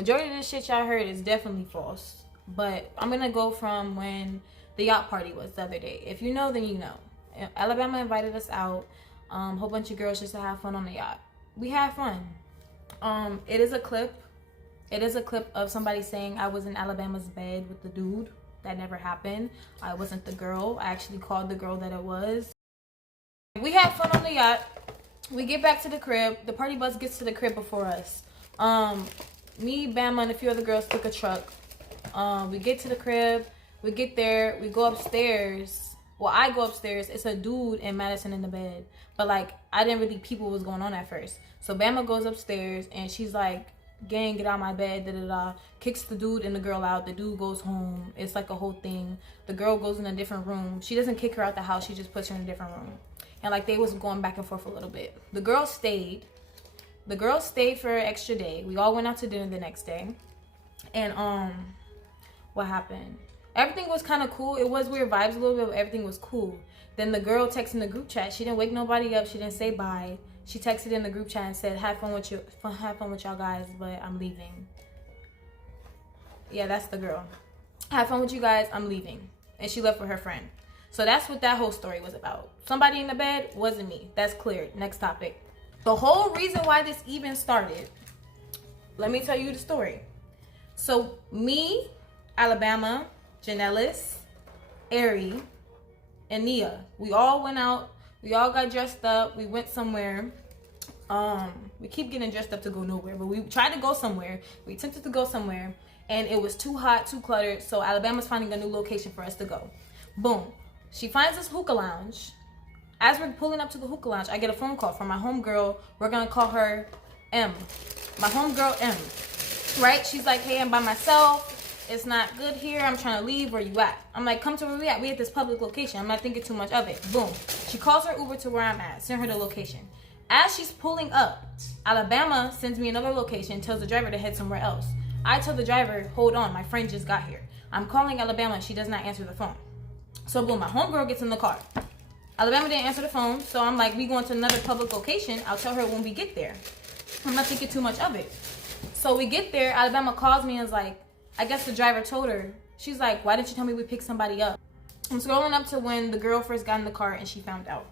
majority of the shit y'all heard is definitely false. But I'm gonna go from when the yacht party was the other day. If you know, then you know. Alabama invited us out, whole bunch of girls just to have fun on the yacht. We had fun. It is a clip of somebody saying I was in Alabama's bed with the dude. That never happened. I wasn't the girl. I actually called the girl that it was. We had fun on the yacht. We get back to the crib. The party bus gets to the crib before us. Me, Bama, and a few other girls took a truck. We get to the crib. We get there. We go upstairs. Well, I go upstairs. It's a dude and Madison in the bed. But, like, I didn't really peep what was going on at first. So, Bama goes upstairs, and she's like, gang, get out of my bed, da-da-da. Kicks the dude and the girl out. The dude goes home. It's like a whole thing. The girl goes in a different room. She doesn't kick her out the house. She just puts her in a different room. And, like, they was going back and forth a little bit. The girl stayed. The girl stayed for an extra day. We all went out to dinner the next day. And, what happened? Everything was kind of cool. It was weird vibes a little bit, but everything was cool. Then the girl texted in the group chat. She didn't wake nobody up. She didn't say bye. She texted in the group chat and said, have fun with y'all guys, but I'm leaving. Yeah, that's the girl. Have fun with you guys, I'm leaving. And she left with her friend. So that's what that whole story was about. Somebody in the bed wasn't me. That's clear. Next topic. The whole reason why this even started, let me tell you the story. So me, Alabama, Janellis, Aire, and Nia, we all went out. We all got dressed up. We went somewhere. We keep getting dressed up to go nowhere, but we tried to go somewhere. We attempted to go somewhere, and it was too hot, too cluttered. So Alabama's finding a new location for us to go. Boom. She finds this hookah lounge. As we're pulling up to the hookah lounge, I get a phone call from my homegirl. We're gonna call her M. My homegirl M. Right? She's like, hey, I'm by myself. It's not good here. I'm trying to leave. Where you at? I'm like, come to where we at. We at this public location. I'm not thinking too much of it. Boom. She calls her Uber to where I'm at. Send her the location. As she's pulling up, Alabama sends me another location, tells the driver to head somewhere else. I tell the driver, hold on, my friend just got here. I'm calling Alabama. She does not answer the phone. So boom, my homegirl gets in the car. Alabama didn't answer the phone. So I'm like, we going to another public location. I'll tell her when we get there. I'm not thinking too much of it. So we get there. Alabama calls me and is like, I guess the driver told her. She's like, why didn't you tell me we picked somebody up? I'm scrolling up to when the girl first got in the car and she found out.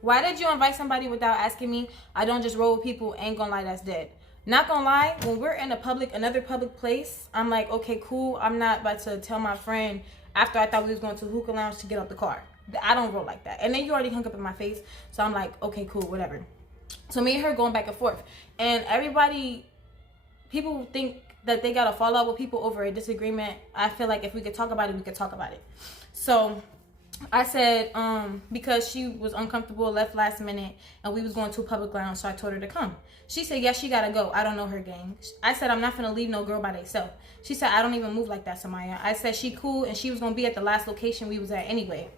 Why did you invite somebody without asking me? I don't just roll with people. Ain't gonna lie, that's dead. Not gonna lie, when we're in another public place, I'm like, okay, cool. I'm not about to tell my friend after I thought we was going to the hookah lounge to get out the car. I don't roll like that. And then you already hung up in my face. So I'm like, okay, cool, whatever. So me and her going back and forth. And people think that they got to fall out with people over a disagreement. I feel like if we could talk about it, we could talk about it. So I said, because she was uncomfortable, left last minute, and we was going to a public lounge, so I told her to come. She said, yes, she got to go. I don't know her gang. I said, I'm not going to leave no girl by themselves. She said, I don't even move like that, Samaya. I said, she cool, and she was going to be at the last location we was at anyway.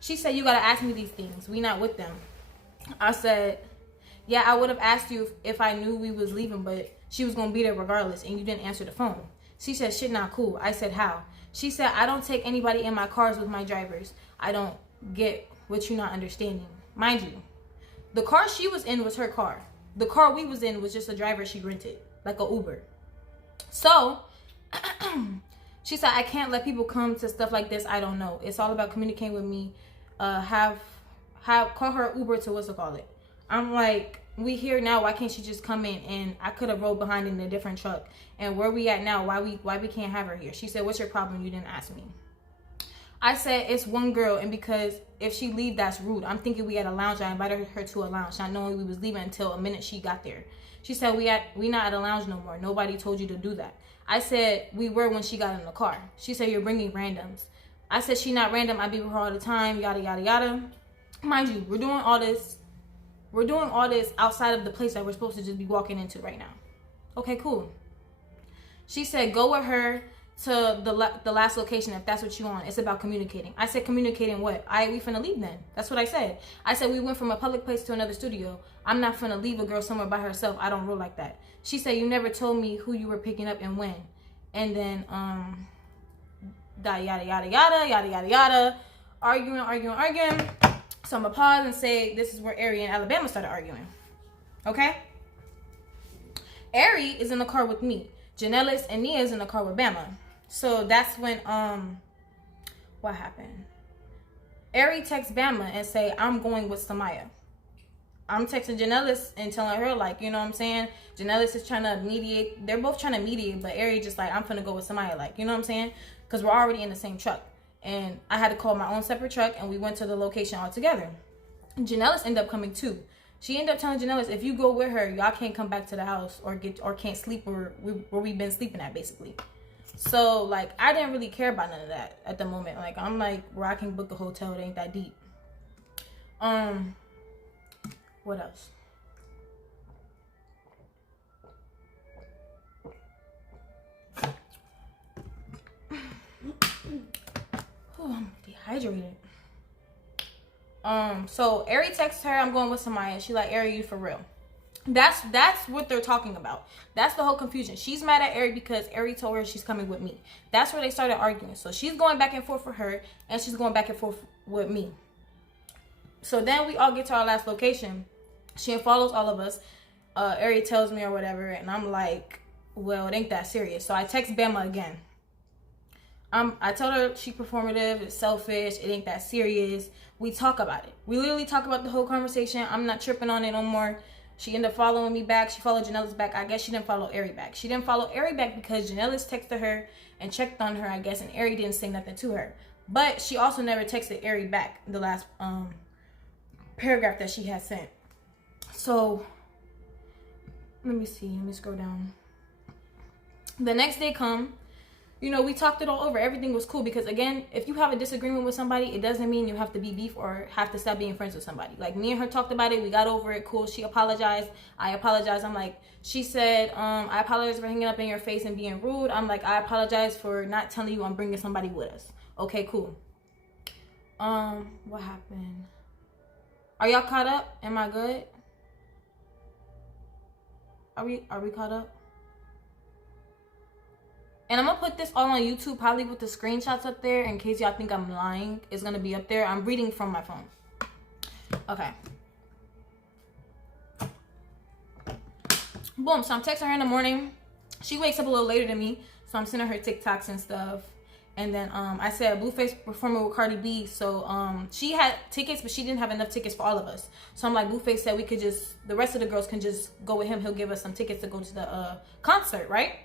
She said, you got to ask me these things. We not with them. I said, yeah, I would have asked you if I knew we was leaving, but she was going to be there regardless, and you didn't answer the phone. She said, shit, not cool. I said, how? She said, I don't take anybody in my cars with my drivers. I don't get what you're not understanding. Mind you, the car she was in was her car. The car we was in was just a driver she rented, like a Uber. So, she said, I can't let people come to stuff like this. I don't know. It's all about communicating with me. Call her Uber to what's it call it. I'm like, we here now. Why can't she just come in? And I could have rolled behind in a different truck. And where we at now? Why we can't have her here? She said, what's your problem? You didn't ask me. I said, it's one girl, and because if she leave, that's rude. I'm thinking we at a lounge. I invited her to a lounge, not knowing we was leaving until a minute she got there. She said, we not at a lounge no more. Nobody told you to do that. I said, we were when she got in the car. She said, you're bringing randoms. I said, she not random. I be with her all the time, yada, yada, yada. Mind you, we're doing all this outside of the place that we're supposed to just be walking into right now. Okay, cool. She said, go with her to the last location if that's what you want. It's about communicating. I said, communicating what? We finna leave then. That's what I said. I said, we went from a public place to another studio. I'm not finna leave a girl somewhere by herself. I don't roll like that. She said, you never told me who you were picking up and when. And then, yada, yada, yada, yada, yada, yada, yada. Arguing. So I'm gonna pause and say, this is where Aire and Alabama started arguing. Okay? Aire is in the car with me. Janellis and Nia is in the car with Bama. So that's when what happened? Aire texts Bama and say, I'm going with Samaya. I'm texting Janellis and telling her, like, you know what I'm saying? Janellis is trying to mediate. They're both trying to mediate, but Aire just like, I'm finna go with Samaya, like, you know what I'm saying? Because we're already in the same truck. And I had to call my own separate truck, and we went to the location all together. Janellis ended up coming too. She ended up telling Janellis, if you go with her, y'all can't come back to the house or can't sleep where we've been sleeping at, basically. So, like, I didn't really care about none of that at the moment. Like, I'm like, where I can book a hotel, it ain't that deep. What else? Oh, I'm dehydrated. So Aire texts her, I'm going with Samaya. She like, Aire, you for real? That's what they're talking about. That's the whole confusion. She's mad at Aire because Aire told her she's coming with me. That's where they started arguing. So she's going back and forth for her, and she's going back and forth with me. So then we all get to our last location. She follows all of us. Aire tells me or whatever, and I'm like, well, it ain't that serious. So I text Bama again. I told her she performative, it's selfish, it ain't that serious. We talk about it. We literally talk about the whole conversation. I'm not tripping on it no more. She ended up following me back. She followed Janellis back. I guess she didn't follow Aire back. She didn't follow Aire back because Janellis texted her and checked on her, I guess, and Aire didn't say nothing to her. But she also never texted Aire back the last paragraph that she had sent. So, let me see. Let me scroll down. The next day come. You know, we talked it all over. Everything was cool because, again, if you have a disagreement with somebody, it doesn't mean you have to be beef or have to stop being friends with somebody. Like, me and her talked about it. We got over it. Cool. She apologized. I apologized. I'm like, she said, I apologize for hanging up in your face and being rude. I'm like, I apologize for not telling you I'm bringing somebody with us. Okay, cool. What happened? Are y'all caught up? Am I good? Are we caught up? And I'm going to put this all on YouTube, probably with the screenshots up there, in case y'all think I'm lying. It's going to be up there. I'm reading from my phone. Okay. Boom. So I'm texting her in the morning. She wakes up a little later than me. So I'm sending her TikToks and stuff. And then I said Blueface performing with Cardi B. So she had tickets, but she didn't have enough tickets for all of us. So I'm like, Blueface said we could just, the rest of the girls can just go with him. He'll give us some tickets to go to the concert, right?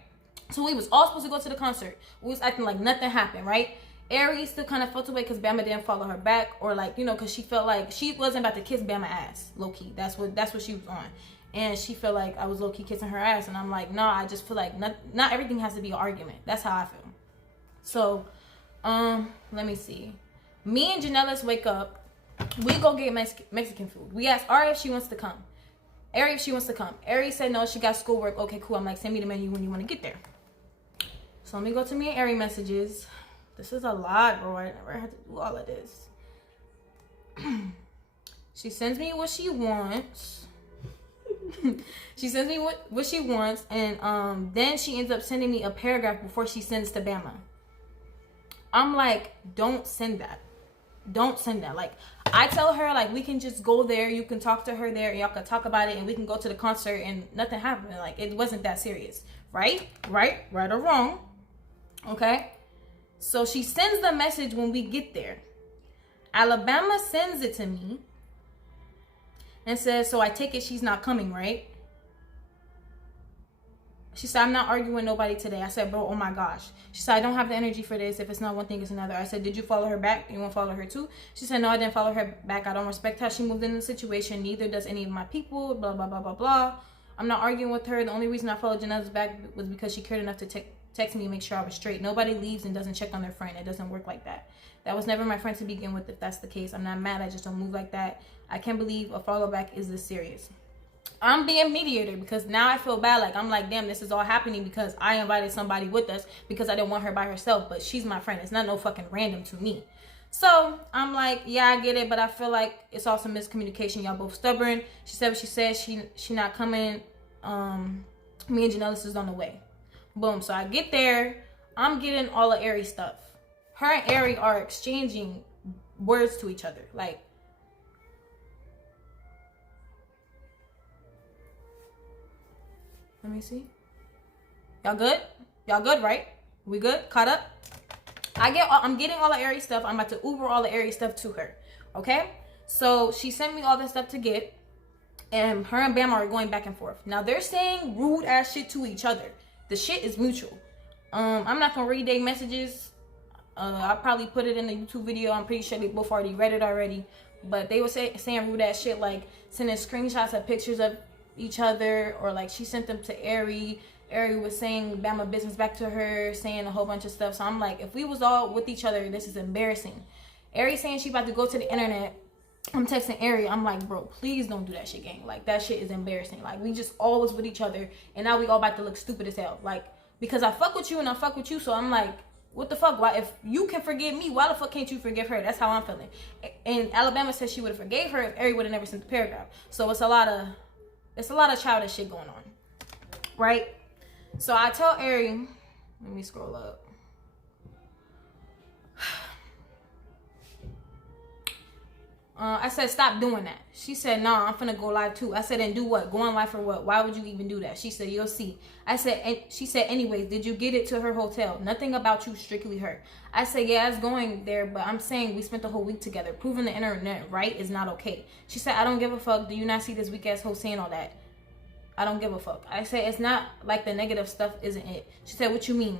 So we was all supposed to go to the concert. We was acting like nothing happened, right? Aire still kind of felt away because Bama didn't follow her back, or like, you know, because she felt like she wasn't about to kiss Bama ass, low key. That's what she was on, and she felt like I was low key kissing her ass, and I'm like, no, I just feel like not everything has to be an argument. That's how I feel. So, let me see. Me and Janellis wake up. We go get Mexican food. We asked Aire if she wants to come. Aire if she wants to come. Aire said no, she got schoolwork. Okay, cool. I'm like, send me the menu when you want to get there. So let me go to me and Aire messages. This is a lot, bro. I never had to do all of this. She sends me what she wants. She sends me what she wants, and then she ends up sending me a paragraph before she sends to Bama. I'm like, don't send that. Don't send that. Like, I tell her, like, we can just go there. You can talk to her there, and y'all can talk about it, and we can go to the concert, and nothing happened. Like, it wasn't that serious. Right or wrong. Okay? So she sends the message when we get there. Alabama sends it to me and says, so I take it she's not coming, right? She said, I'm not arguing with nobody today. I said, bro, oh my gosh. She said, I don't have the energy for this. If it's not one thing, it's another. I said, did you follow her back? You want to follow her too? She said, no, I didn't follow her back. I don't respect how she moved in the situation. Neither does any of my people. Blah, blah, blah, blah, blah. I'm not arguing with her. The only reason I followed Janelle's back was because she cared enough to text me and make sure I was straight. Nobody leaves and doesn't check on their friend. It doesn't work like that. That was never my friend to begin with. If that's the case, I'm not mad. I just don't move like that. I can't believe a follow back is this serious. I'm being mediator because now I feel bad. Like, I'm like, damn, this is all happening because I invited somebody with us because I didn't want her by herself, but she's my friend. It's not no fucking random to me. So I'm like, yeah, I get it, but I feel like it's also miscommunication. Y'all both stubborn. She said what she said. She not coming. Me and Janellis is on the way. Boom. So I get there. I'm getting all the Aire stuff. Her and Aire are exchanging words to each other. Like, Let me see. Y'all good? Y'all good, right? We good? Caught up? I'm getting all the Aire stuff. I'm about to Uber all the Aire stuff to her. Okay? So she sent me all the stuff to get. And her and Bama are going back and forth. Now they're saying rude ass shit to each other. The shit is mutual. I'm not gonna read their messages. I'll probably put it in the YouTube video. I'm pretty sure they both already read it already. But they were saying rude ass shit, like sending screenshots of pictures of each other, or like she sent them to Aire. Aire was saying Bama business back to her, saying a whole bunch of stuff. So I'm like, if we was all with each other, this is embarrassing. Aire saying she about to go to the internet. I'm texting Aire. I'm like, bro, please don't do that shit, gang. Like, that shit is embarrassing. Like, we just always with each other, and now we all about to look stupid as hell. Like, because I fuck with you and I fuck with you, so I'm like, what the fuck? Why, if you can forgive me, why the fuck can't you forgive her? That's how I'm feeling. And Alabama said she would have forgave her if Aire would have never sent the paragraph. So it's a lot of childish shit going on, right? So I tell Aire, let me scroll up. I said, stop doing that. She said, nah, I'm finna go live too. I said, and do what? Go on live for what? Why would you even do that? She said, you'll see. I said, and she said, anyways, did you get it to her hotel? Nothing about you, strictly her. I said, yeah, it's going there, but I'm saying we spent the whole week together. Proving the internet right is not okay. She said, I don't give a fuck. Do you not see this weak ass hoe saying all that? I don't give a fuck. I said, it's not like the negative stuff isn't it. She said, what you mean?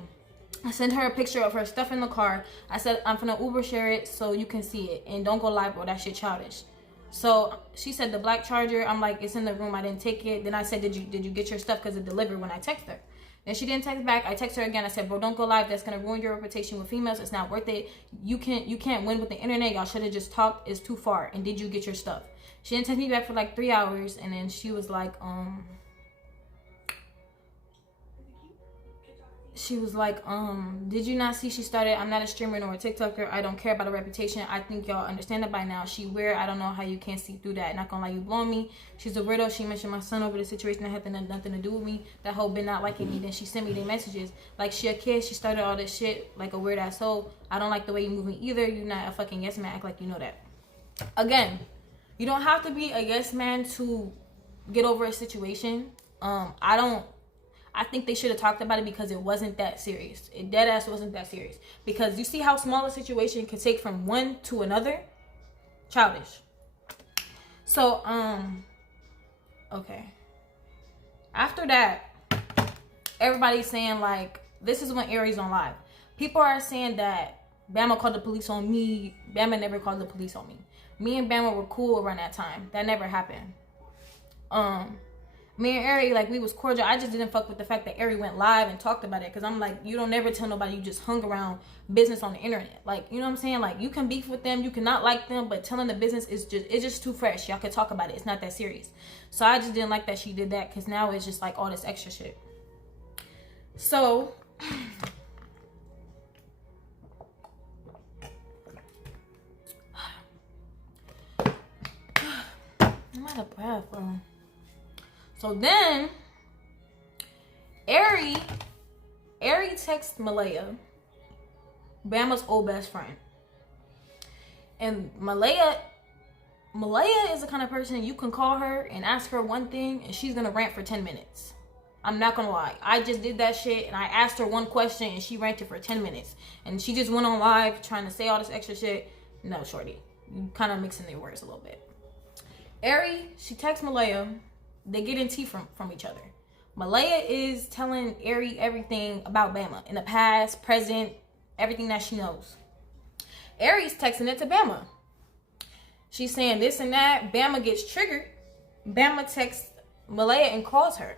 I sent her a picture of her stuff in the car. I said, I'm finna Uber share it so you can see it. And don't go live, bro. That shit childish. So she said the black charger. I'm like, it's in the room. I didn't take it. Then I said, did you get your stuff? Because it delivered when I text her. Then she didn't text back. I text her again. I said, bro, don't go live. That's gonna ruin your reputation with females. It's not worth it. You can't win with the internet. Y'all should have just talked. It's too far. And did you get your stuff? She didn't text me back for like 3 hours. And then she was like, did you not see she started, I'm not a streamer nor a TikToker. I don't care about a reputation. I think y'all understand it by now. She weird. I don't know how you can't see through that. Not gonna lie, you blowing me. She's a weirdo. She mentioned my son over the situation that had nothing to do with me. That whole been not liking me. Then she sent me the messages. Like she a kid. She started all this shit like a weird asshole. I don't like the way you moving either. You not a fucking yes man. Act like you know that. Again, you don't have to be a yes man to get over a situation. I think they should have talked about it because it wasn't that serious. It dead ass wasn't that serious. Because you see how small a situation can take from one to another? Childish. So, okay. After that, everybody's saying like, this is when Aire's on live. People are saying that Bama called the police on me. Bama never called the police on me. Me and Bama were cool around that time. That never happened. Me and Aire, like, we was cordial. I just didn't fuck with the fact that Aire went live and talked about it. Because I'm like, you don't never tell nobody you just hung around business on the internet. Like, you know what I'm saying? Like, you can beef with them. You cannot like them. But telling the business is just too fresh. Y'all can talk about it. It's not that serious. So I just didn't like that she did that. Because now it's just like all this extra shit. So I'm out of breath, bro. So then, Aire texts Malaya, Bama's old best friend. And Malaya is the kind of person you can call her and ask her one thing and she's gonna rant for 10 minutes. I'm not gonna lie. I just did that shit and I asked her one question and she ranted for 10 minutes. And she just went on live trying to say all this extra shit. No, shorty. You kind of mixing their words a little bit. Aire, she texts Malaya. They get in tea from each other. Malaya is telling Aire everything about Bama. In the past, present, everything that she knows. Aire's texting it to Bama. She's saying this and that. Bama gets triggered. Bama texts Malaya and calls her.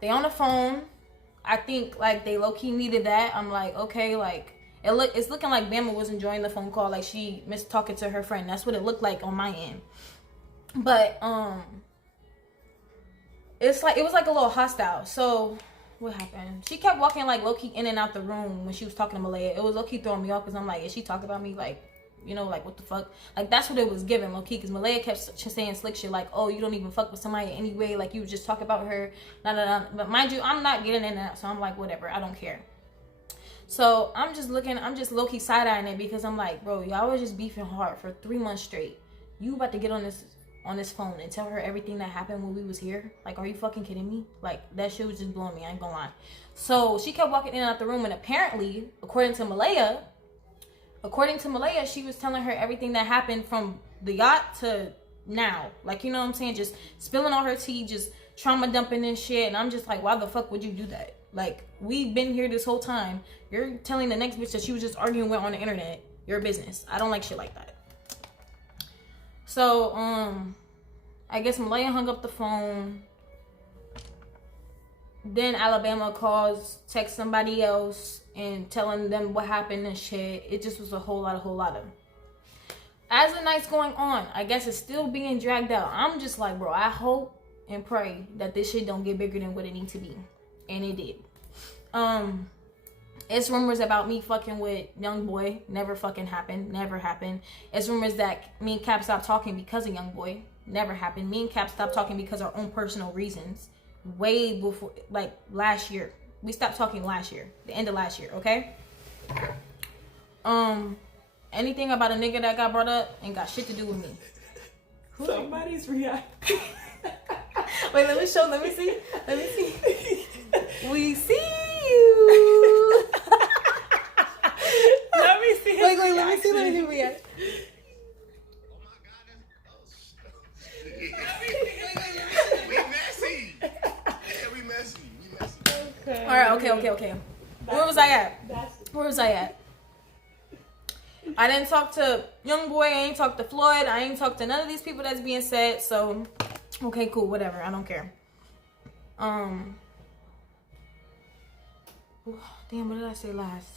They on the phone. I think like they low-key needed that. I'm like, okay, like it's looking like Bama was enjoying the phone call. Like she missed talking to her friend. That's what it looked like on my end. But it's like it was like a little hostile. So what happened? She kept walking like low-key in and out the room when she was talking to Malaya. It was low-key throwing me off because I'm like, is she talking about me? Like, you know, like what the fuck? Like that's what it was giving low-key because Malaya kept saying slick shit like, oh, you don't even fuck with somebody anyway. Like you just talk about her. Nah, nah, nah. But mind you, I'm not getting in that. So I'm like, whatever. I don't care. So I'm just low-key side-eyeing it because I'm like, bro, y'all was just beefing hard for 3 months straight. You about to get on this on this phone and tell her everything that happened when we was here? Like, are you fucking kidding me? Like, that shit was just blowing me. I ain't gonna lie. So she kept walking in and out the room, and apparently, according to Malaya, she was telling her everything that happened from the yacht to now. Like, you know what I'm saying? Just spilling all her tea, just trauma dumping and shit. And I'm just like, why the fuck would you do that? Like, we've been here this whole time. You're telling the next bitch that she was just arguing with on the internet your business. I don't like shit like that. So, I guess Malaya hung up the phone. Then Alabama texts somebody else and telling them what happened and shit. It just was a whole lot of. As the night's going on, I guess it's still being dragged out. I'm just like, bro, I hope and pray that this shit don't get bigger than what it needs to be. And it did. It's rumors about me fucking with young boy. Never fucking happened. Never happened. It's rumors that me and Cap stopped talking because of young boy. Never happened. Me and Cap stopped talking because of our own personal reasons. Way before, like, last year. We stopped talking last year. The end of last year, okay? Anything about a nigga that got brought up ain't got shit to do with me. Somebody's reacting. Wait, let me see. We see you. Let me see. Wait, let me see react. We messy. Yeah, we messy. Okay. All right, okay. Where was I at? I didn't talk to young boy. I ain't talk to Floyd. I ain't talk to none of these people that's being said. So, okay, cool, whatever. I don't care. Damn, what did I say last?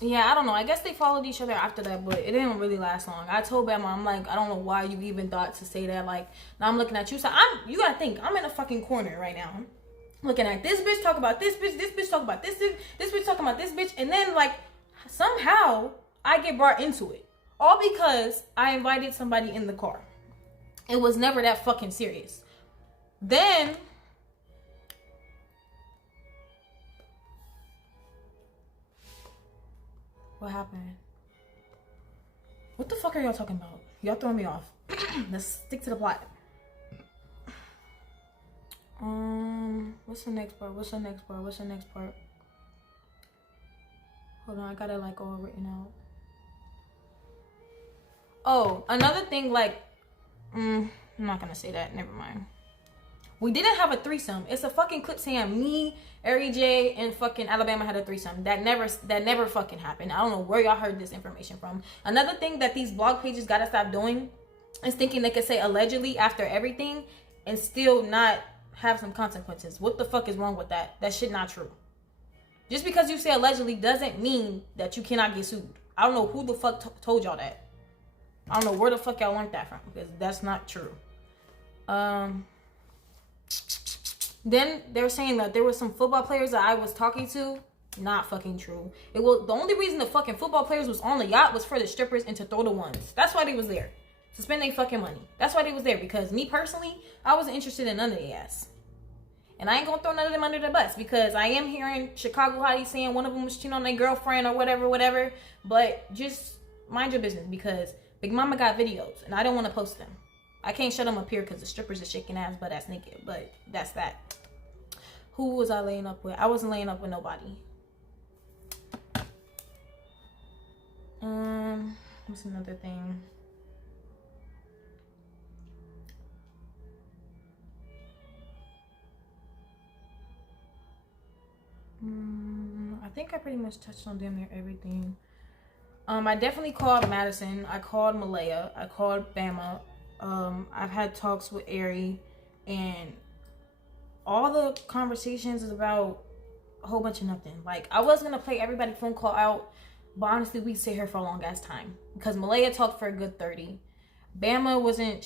Yeah, I don't know. I guess they followed each other after that, but it didn't really last long. I told Bama, I'm like, I don't know why you even thought to say that. Like, now I'm looking at you. So you gotta think, I'm in a fucking corner right now. Looking at this bitch talk about this bitch talk about this bitch talking about this bitch. And then, like, somehow I get brought into it. All because I invited somebody in the car. It was never that fucking serious. Then what happened? What the fuck are y'all talking about? Y'all throwing me off. Let's stick to the plot. What's the next part? Hold on, I got it like all written out. Oh, another thing, like, I'm not gonna say that. Never mind. We didn't have a threesome. It's a fucking clip saying me, Aire J, and fucking Alabama had a threesome. That never fucking happened. I don't know where y'all heard this information from. Another thing that these blog pages gotta stop doing is thinking they could say allegedly after everything and still not have some consequences. What the fuck is wrong with that? That shit not true. Just because you say allegedly doesn't mean that you cannot get sued. I don't know who the fuck told y'all that. I don't know where the fuck y'all learned that from, because that's not true. Then they're saying that there were some football players that I was talking to. Not fucking true. The only reason the fucking football players was on the yacht was for the strippers and to throw the ones. That's why they was there. To spend their fucking money. That's why they was there. Because me personally, I wasn't interested in none of the ass. And I ain't gonna throw none of them under the bus, because I am hearing Chicago hotties saying one of them was cheating on their girlfriend or whatever. But just mind your business, because Big Mama got videos and I don't want to post them. I can't shut them up here because the strippers are shaking ass butt ass naked. But that's that. Who was I laying up with? I wasn't laying up with nobody. What's another thing? I think I pretty much touched on damn near everything. I definitely called Madison. I called Malaya. I called Bama. I've had talks with Aire, and all the conversations is about a whole bunch of nothing. Like, I was gonna play everybody phone call out, but honestly, we sit here for a long ass time because Malaya talked for a good 30. Bama wasn't.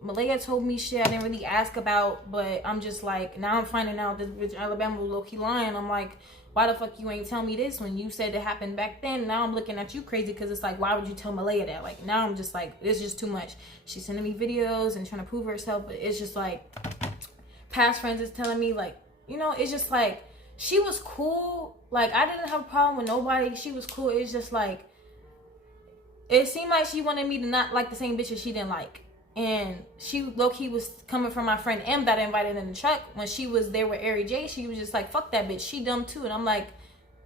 Malaya told me shit I didn't really ask about, but I'm just like, now I'm finding out this bitch Alabama was low-key lying. I'm like, why the fuck you ain't tell me this when you said it happened back then? Now I'm looking at you crazy because it's like, why would you tell Malaya that? Like, now I'm just like, it's just too much. She's sending me videos and trying to prove herself, but it's just like, past friends is telling me, like, you know, it's just like, she was cool. Like, I didn't have a problem with nobody. She was cool. It's just like, it seemed like she wanted me to not like the same bitches she didn't like. And she low-key was coming from my friend M that I invited in the truck. When she was there with Aire J, she was just like, fuck that bitch. She dumb too. And I'm like,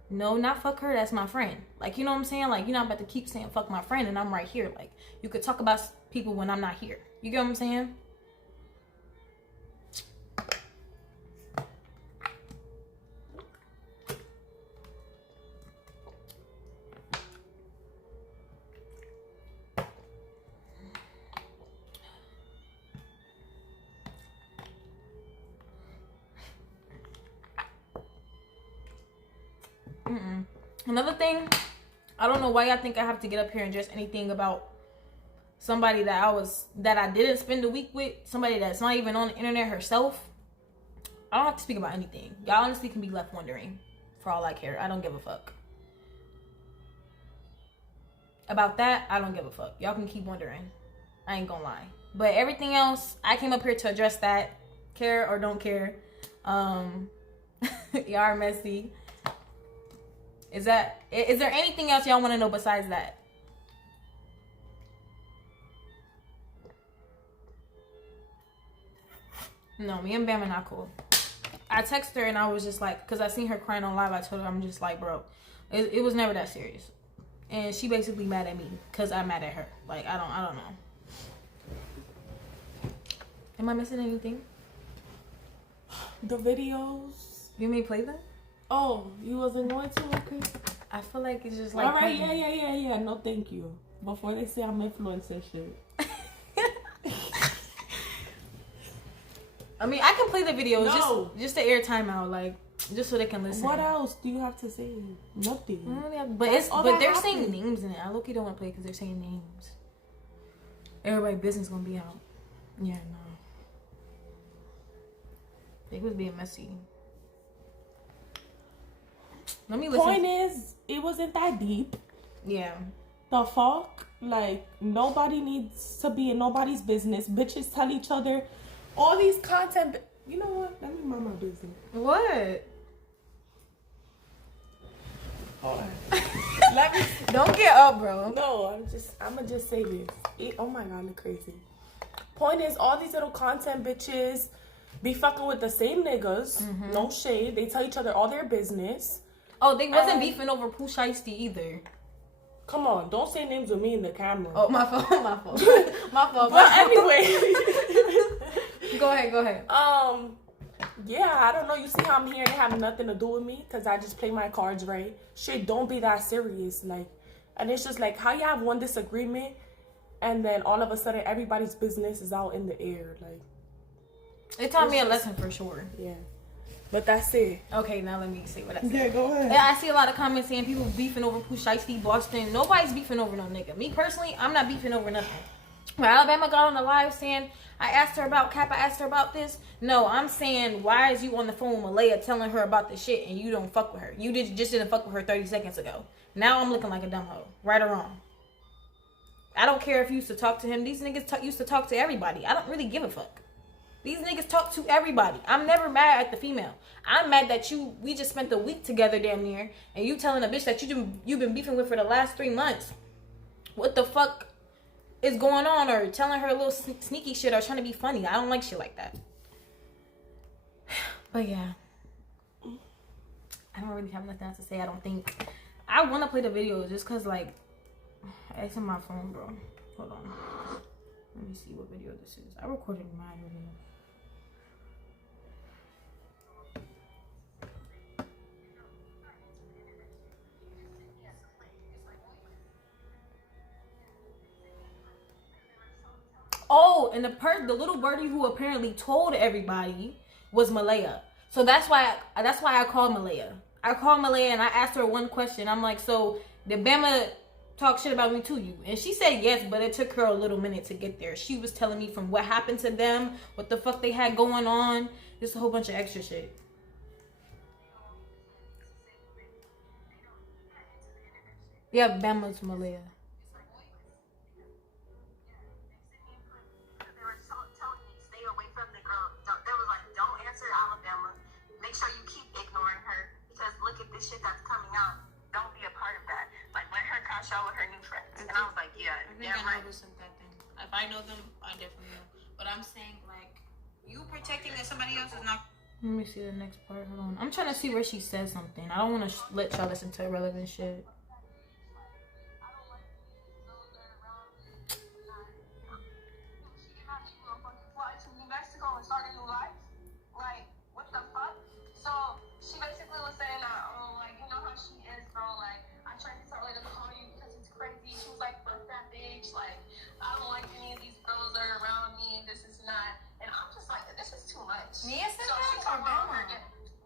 no, not fuck her. That's my friend. Like, you know what I'm saying? Like, you're not about to keep saying fuck my friend and I'm right here. Like, you could talk about people when I'm not here. You get what I'm saying? Another thing, I don't know why I think I have to get up here and just anything about somebody that I didn't spend a week with, somebody that's not even on the internet herself. I don't have to speak about anything. Y'all honestly can be left wondering for all I care. I don't give a fuck. About that, I don't give a fuck. Y'all can keep wondering. I ain't gonna lie. But everything else, I came up here to address that. Care or don't care. Y'all are messy. Is there anything else y'all want to know besides that? No, me and Bama not cool. I texted her and I was just like, because I seen her crying on live, I told her, I'm just like, bro, it was never that serious. And she basically mad at me because I'm mad at her. Like, I don't know. Am I missing anything? The videos. You may play them? Oh, you wasn't going to? Okay. I feel like it's just like... All right, yeah. No, thank you. Before they say I'm influencing shit. I mean, I can play the videos No. just to air time out, like, just so they can listen. What else do you have to say? Nothing. But they're saying names in it. I low-key don't want to play because they're saying names. Everybody's business gonna be out. Yeah, no. They was being messy. Let me listen. Point is, it wasn't that deep. Yeah. The fuck? Like, nobody needs to be in nobody's business. Bitches tell each other all these content. You know what? Let me mind my business. What? Hold on. Let me. Don't get up, bro. No, I'm gonna just say this. Oh my god, I'm crazy. Point is, all these little content bitches be fucking with the same niggas. Mm-hmm. No shade. They tell each other all their business. Oh, they wasn't beefing over Pooh Shiesty either. Come on, don't say names with me in the camera. Oh, my fault. My fault. But anyway. Go ahead. Yeah, I don't know. You see how I'm here and it have nothing to do with me? Because I just play my cards right. Shit, don't be that serious. Like, and it's just like, how you have one disagreement and then all of a sudden everybody's business is out in the air. Like, it taught me a lesson for sure. Yeah. But that's it. Okay, now let me see what I said. Yeah, go ahead. I see a lot of comments saying people beefing over Pooh Shiesty, Boston. Nobody's beefing over no nigga. Me personally, I'm not beefing over nothing. When Alabama got on the live saying, I asked her about Cap, I asked her about this. No, I'm saying, why is you on the phone with Malaya telling her about this shit and you don't fuck with her? You just didn't fuck with her 30 seconds ago. Now I'm looking like a dumb hoe. Right or wrong. I don't care if you used to talk to him. These niggas used to talk to everybody. I don't really give a fuck. These niggas talk to everybody. I'm never mad at the female. I'm mad that we just spent a week together damn near, and you telling a bitch that you've been beefing with for the last 3 months. What the fuck is going on? Or telling her a little sneaky shit or trying to be funny. I don't like shit like that. But yeah. I don't really have nothing else to say, I don't think. I want to play the video just because, like, it's on my phone, bro. Hold on. Let me see what video this is. I recorded my video. Oh, and the little birdie who apparently told everybody was Malaya. So that's why I called Malaya. I called Malaya and I asked her one question. I'm like, so did Bama talk shit about me to you? And she said yes, but it took her a little minute to get there. She was telling me from what happened to them, what the fuck they had going on, just a whole bunch of extra shit. Yeah, Bama's Malaya. They were telling me stay away from the girl. They was like, don't answer Alabama. Make sure you keep ignoring her. the shit that's coming out, don't be a part of that. Like, let her crash out with her new friends. And I was like, yeah, I think I know this and that thing. If I know them, I definitely know. But I'm saying, like, you protecting that somebody else is not. Let me see the next part. Hold on. I'm trying to see where she says something. I don't want to let y'all listen to irrelevant shit. Start a new life. Like, what the fuck? So she basically was saying that, oh, like, you know how she is, bro. Like, I tried to tell her to call you because it's crazy. She was like, fuck that bitch. Like, I don't like any of these girls that are around me. This is not. And I'm just like, this is too much. Mia said so that she talking about Bama?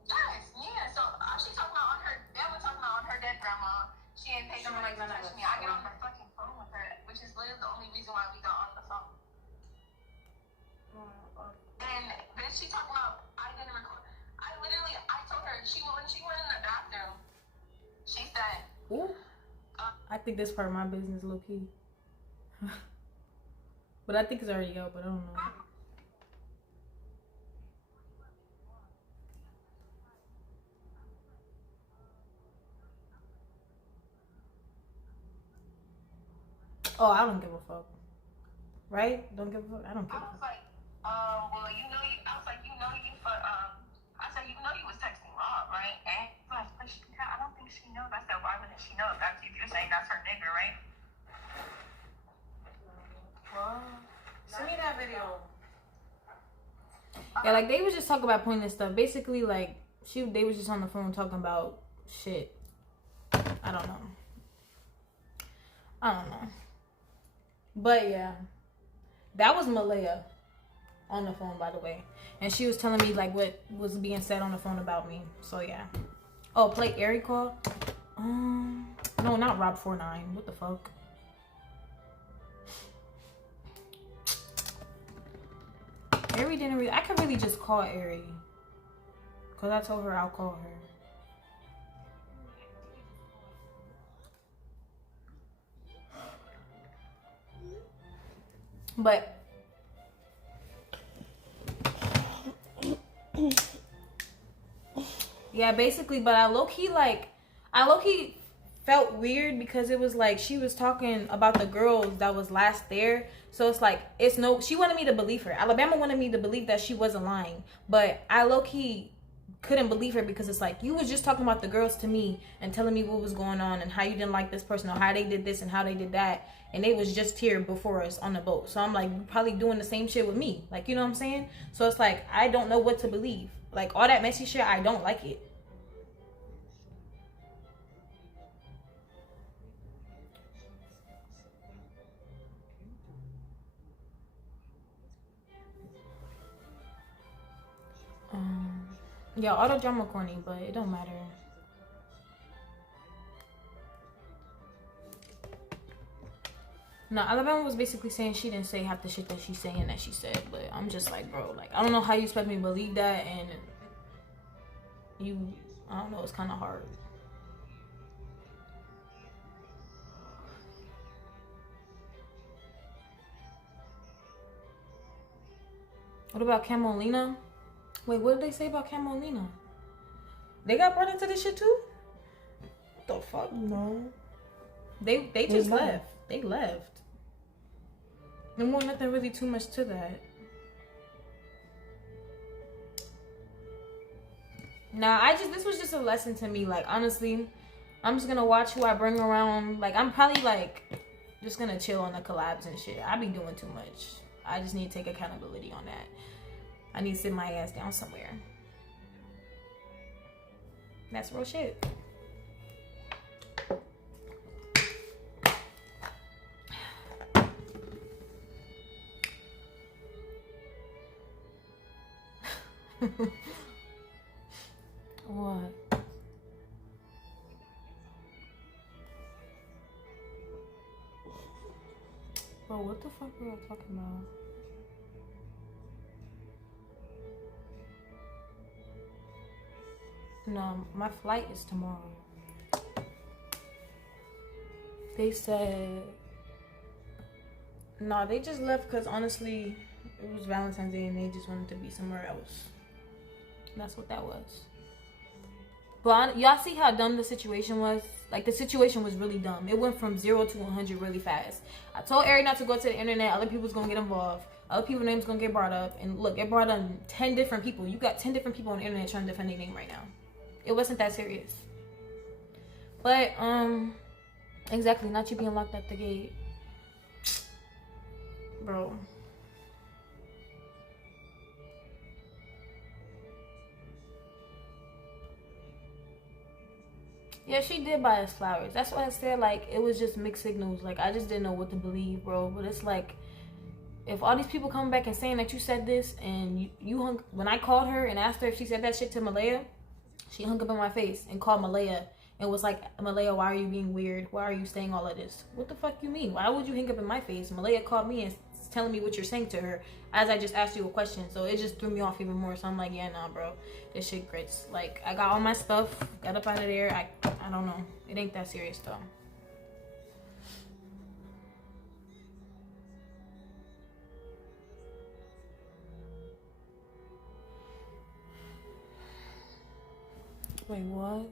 Yes, Mia. So she talking about on her. Bama talking about on her dead grandma. She ain't paid no money to touch me. I get on the fucking phone with her, which is literally the only reason why we got on the phone. And then she talking about I didn't record. I told her when she went in the bathroom, she said, Ooh. I think this part of my business low key. But I think it's already out, but I don't know. Oh, I don't give a fuck. Right? Don't give a fuck. I don't give a fuck. I was like, well, you know, I was like, you know, I said, you know, you was texting Rob, right? And but I don't think she knows. I said, why wouldn't she know if you're saying that's her nigga, right? Send me that video. Yeah, like they was just talking about pointless stuff. Basically, like they was just on the phone talking about shit. I don't know. But yeah, that was Malaya on the phone, by the way, and she was telling me like what was being said on the phone about me. So yeah. Oh, play Aire call. No, not Rob49. What the fuck? Aire didn't really. I could really just call Aire, cause I told her I'll call her. But yeah, basically. But I low key felt weird because it was like she was talking about the girls that was last there. So it's like she wanted me to believe her. Alabama wanted me to believe that she wasn't lying, but I low key couldn't believe her because it's like you was just talking about the girls to me and telling me what was going on and how you didn't like this person or how they did this and how they did that, and they was just here before us on the boat. So I'm like, you probably doing the same shit with me, like, you know what I'm saying? So it's like I don't know what to believe. Like all that messy shit, I don't like it. Yeah, all the drama corny, but it don't matter. No, Alabama was basically saying she didn't say half the shit that she's saying that she said, but I'm just like, bro, like, I don't know how you expect me to believe that, and I don't know, it's kind of hard. What about Camelina? Wait, what did they say about Camelina? They got brought into this shit too? What the fuck? No. They just left. They left. There wasn't nothing really too much to that. Nah, this was just a lesson to me. Like, honestly, I'm just gonna watch who I bring around. Like, I'm probably like just gonna chill on the collabs and shit. I be doing too much. I just need to take accountability on that. I need to sit my ass down somewhere. That's real shit. What? Bro, what the fuck were y'all talking about? No, my flight is tomorrow. They said... No, they just left because honestly, it was Valentine's Day and they just wanted to be somewhere else. That's what that was. But y'all see how dumb the situation was? Like, the situation was really dumb. It went from 0 to 100 really fast. I told Aire not to go to the internet. Other people's gonna get involved. Other people's names gonna get brought up. And look, it brought on 10 different people. You got 10 different people on the internet trying to defend their name right now. It wasn't that serious. But, exactly, not you being locked at the gate. Bro. Yeah, she did buy us flowers. That's why I said, like, it was just mixed signals. Like, I just didn't know what to believe, bro. But it's like, if all these people come back and saying that you said this, and you hung, when I called her and asked her if she said that shit to Malaya, she hung up in my face and called Malaya and was like, Malaya, why are you being weird? Why are you saying all of this? What the fuck you mean? Why would you hang up in my face? Malaya called me and is telling me what you're saying to her as I just asked you a question. So it just threw me off even more. So I'm like, yeah, nah, bro. This shit grits. Like, I got all my stuff, got up out of there. I don't know. It ain't that serious, though. Wait, what?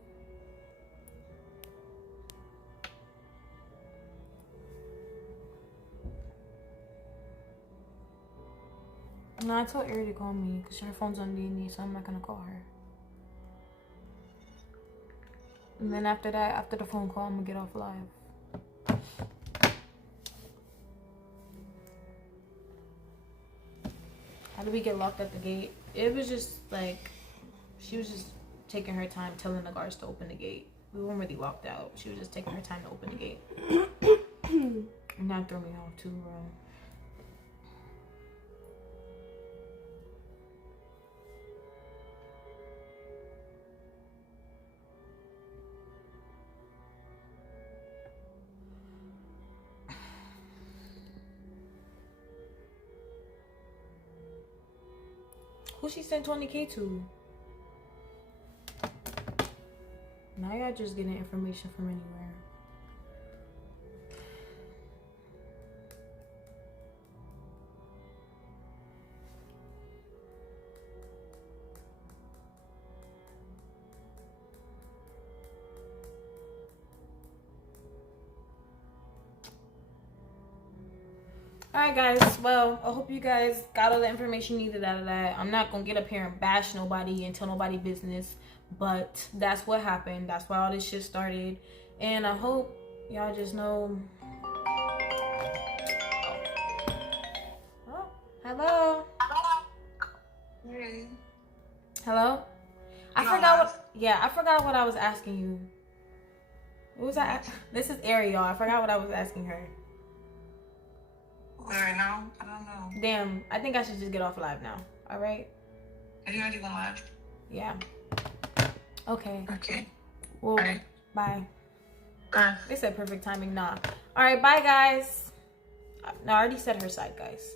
No, I told Aire to call me because her phone's on D&D, so I'm not gonna call her. And then after that, after the phone call, I'm gonna get off live. How did we get locked at the gate? It was just like, she was just taking her time telling the guards to open the gate. We weren't really locked out. She was just taking her time to open the gate. And that threw me off too, bro. Who she sent 20K to? Now y'all just getting information from anywhere. Alright guys, well, I hope you guys got all the information needed out of that. I'm not gonna get up here and bash nobody and tell nobody business, but that's what happened. That's why all this shit started. And I hope y'all just know. Oh, hello. Hey. Hello? I forgot what I was asking you. What was I? This is Aire, y'all. I forgot what I was asking her. Right now? I don't know. Damn, I think I should just get off live now. All right? Are you already going live? Yeah. Okay. Okay. Well, Bye. bye. Bye. They said perfect timing. Nah. All right, bye, guys. No, I already said her side, guys.